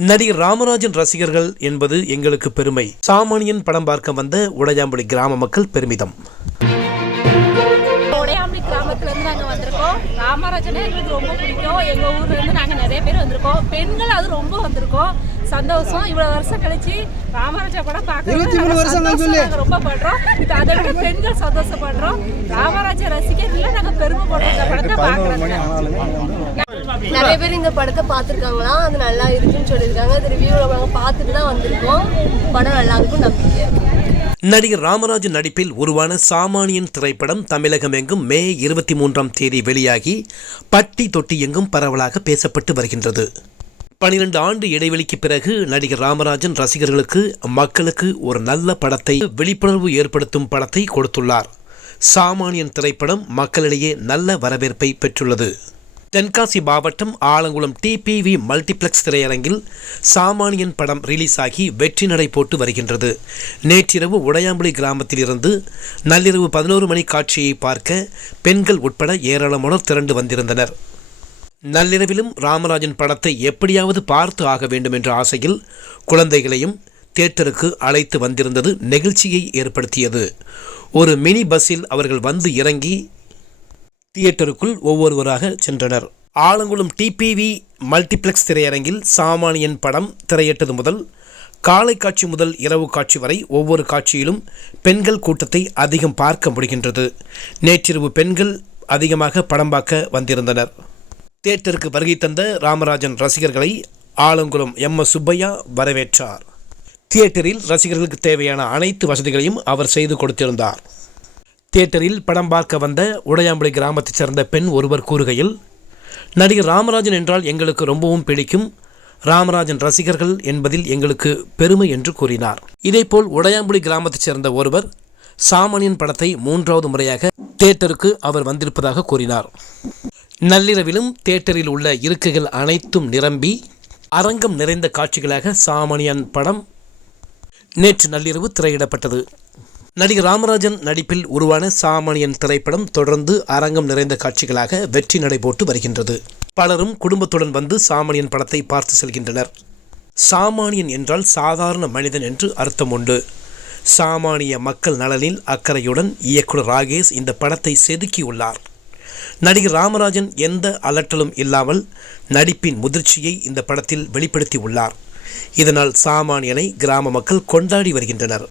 நடிகர் ராமராஜன் ரசிகர்கள் என்பது எங்களுக்கு பெருமை. சாமானியன் படம் பார்க்க வந்த உடையாம்புலி கிராம மக்கள் பெருமிதம். உடையாம்பி கிராமத்துல இருந்து நாங்க வந்திருக்கோம். ராமராஜனே எங்களுக்கு ரொம்ப பிடிக்கும். எங்க ஊர்ல இருந்து நாங்க நிறைய பேர் வந்திருக்கோம். பெண்கள் அது ரொம்ப வந்திருக்கோம். சந்தோஷம். இவ்வளவு வருஷம் கழிச்சு ராமராஜா படம் இருபத்தி மூணு வருஷம் ரொம்ப படுறோம். இது அதை விட பெண்கள் சந்தோஷப்படுறோம். ராமராஜா ரசிகர்கள் நாங்க பெருமைப்படுறோம் இந்த படத்தை பாக்குறதுக்கு நிறைய பேர் இந்த படத்தை பார்த்துருக்காங்களாம் அது நல்லா இருக்குன்னு சொல்லியிருக்காங்க. அது ரிவ்யூவில் நாங்கள் பார்த்துட்டு தான் வந்திருக்கோம். படம் நல்லா இருக்கும் நம்பிக்கை. நடிகர் ராமராஜன் நடிப்பில் உருவான சாமானியன் திரைப்படம் தமிழகம் எங்கும் மே இருபத்தி மூன்றாம் தேதி வெளியாகி பட்டி தொட்டி எங்கும் பரவலாக பேசப்பட்டு வருகின்றது. பனிரெண்டு ஆண்டு இடைவெளிக்கு பிறகு நடிகர் ராமராஜன் ரசிகர்களுக்கு மக்களுக்கு ஒரு நல்ல படத்தை விழிப்புணர்வு ஏற்படுத்தும் படத்தை கொடுத்துள்ளார். சாமானியன் திரைப்படம் மக்களிடையே நல்ல வரவேற்பை பெற்றுள்ளது. தென்காசி மாவட்டம் ஆலங்குளம் டிபிவி மல்டிப்ளெக்ஸ் திரையரங்கில் சாமானியன் படம் ரிலீஸ் ஆகி வெற்றி நடை போட்டு வருகின்றது. நேற்றிரவு உடையாம்புலி கிராமத்திலிருந்து நள்ளிரவு பதினோரு மணி காட்சியை பார்க்க பெண்கள் உட்பட ஏராளமானோர் திரண்டு வந்திருந்தனர். நள்ளிரவிலும் ராமராஜன் படத்தை எப்படியாவது பார்த்து ஆக வேண்டும் என்ற ஆசையில் குழந்தைகளையும் தியேட்டருக்கு அழைத்து வந்திருந்தது நெகிழ்ச்சியை ஏற்படுத்தியது. ஒரு மினி பஸ்ஸில் அவர்கள் வந்து இறங்கி தியேட்டருக்குள் ஒவ்வொருவராக சென்றனர். ஆலங்குளம் டிபிவி மல்டிப்ளெக்ஸ் திரையரங்கில் சாமானியன் படம் திரையிட்டது முதல் காலை காட்சி முதல் இரவு காட்சி வரை ஒவ்வொரு காட்சியிலும் பெண்கள் கூட்டத்தை அதிகம் பார்க்க முடிகின்றது. நேற்றிரவு பெண்கள் அதிகமாக படம் பார்க்க வந்திருந்தனர். தியேட்டருக்கு வருகை தந்த ராமராஜன் ரசிகர்களை ஆலங்குளம் எம். எஸ். சுப்பையா வரவேற்றார். தியேட்டரில் ரசிகர்களுக்கு தேவையான அனைத்து வசதிகளையும் அவர் செய்து கொடுத்திருந்தார். தியேட்டரில் படம் பார்க்க வந்த உடையாம்பளை கிராமத்தைச் சேர்ந்த பெண் ஒருவர் கூறுகையில் நடிகர் ராமராஜன் என்றால் எங்களுக்கு ரொம்பவும் பிடிக்கும். ராமராஜன் ரசிகர்கள் என்பதில் எங்களுக்கு பெருமை என்று கூறினார். இதேபோல் உடையாம்புலி கிராமத்தைச் சேர்ந்த ஒருவர் சாமானியன் படத்தை மூன்றாவது முறையாக தியேட்டருக்கு அவர் வந்திருப்பதாக கூறினார். நள்ளிரவிலும் தியேட்டரில் உள்ள இருக்கைகள் அனைத்தும் நிரம்பி அரங்கம் நிறைந்த காட்சிகளாக சாமானியன் படம் நேற்று நள்ளிரவு திரையிடப்பட்டது. நடிகர் ராமராஜன் நடிப்பில் உருவான சாமானியன் திரைப்படம் தொடர்ந்து அரங்கம் நிறைந்த காட்சிகளாக வெற்றி நடைபோட்டு வருகின்றது. பலரும் குடும்பத்துடன் வந்து சாமானியன் படத்தை பார்த்து செல்கின்றனர். சாமானியன் என்றால் சாதாரண மனிதன் என்று அர்த்தம் உண்டு. சாமானிய மக்கள் நலனில் அக்கறையுடன் இயக்குனர் ராகேஷ் இந்த படத்தை செதுக்கியுள்ளார். நடிகர் ராமராஜன் எந்த அலட்டலும் இல்லாமல் நடிப்பின் முதிர்ச்சியை இந்த படத்தில் வெளிப்படுத்தி உள்ளார் இதனால் சாமானியனை கிராம மக்கள் கொண்டாடி வருகின்றனர்.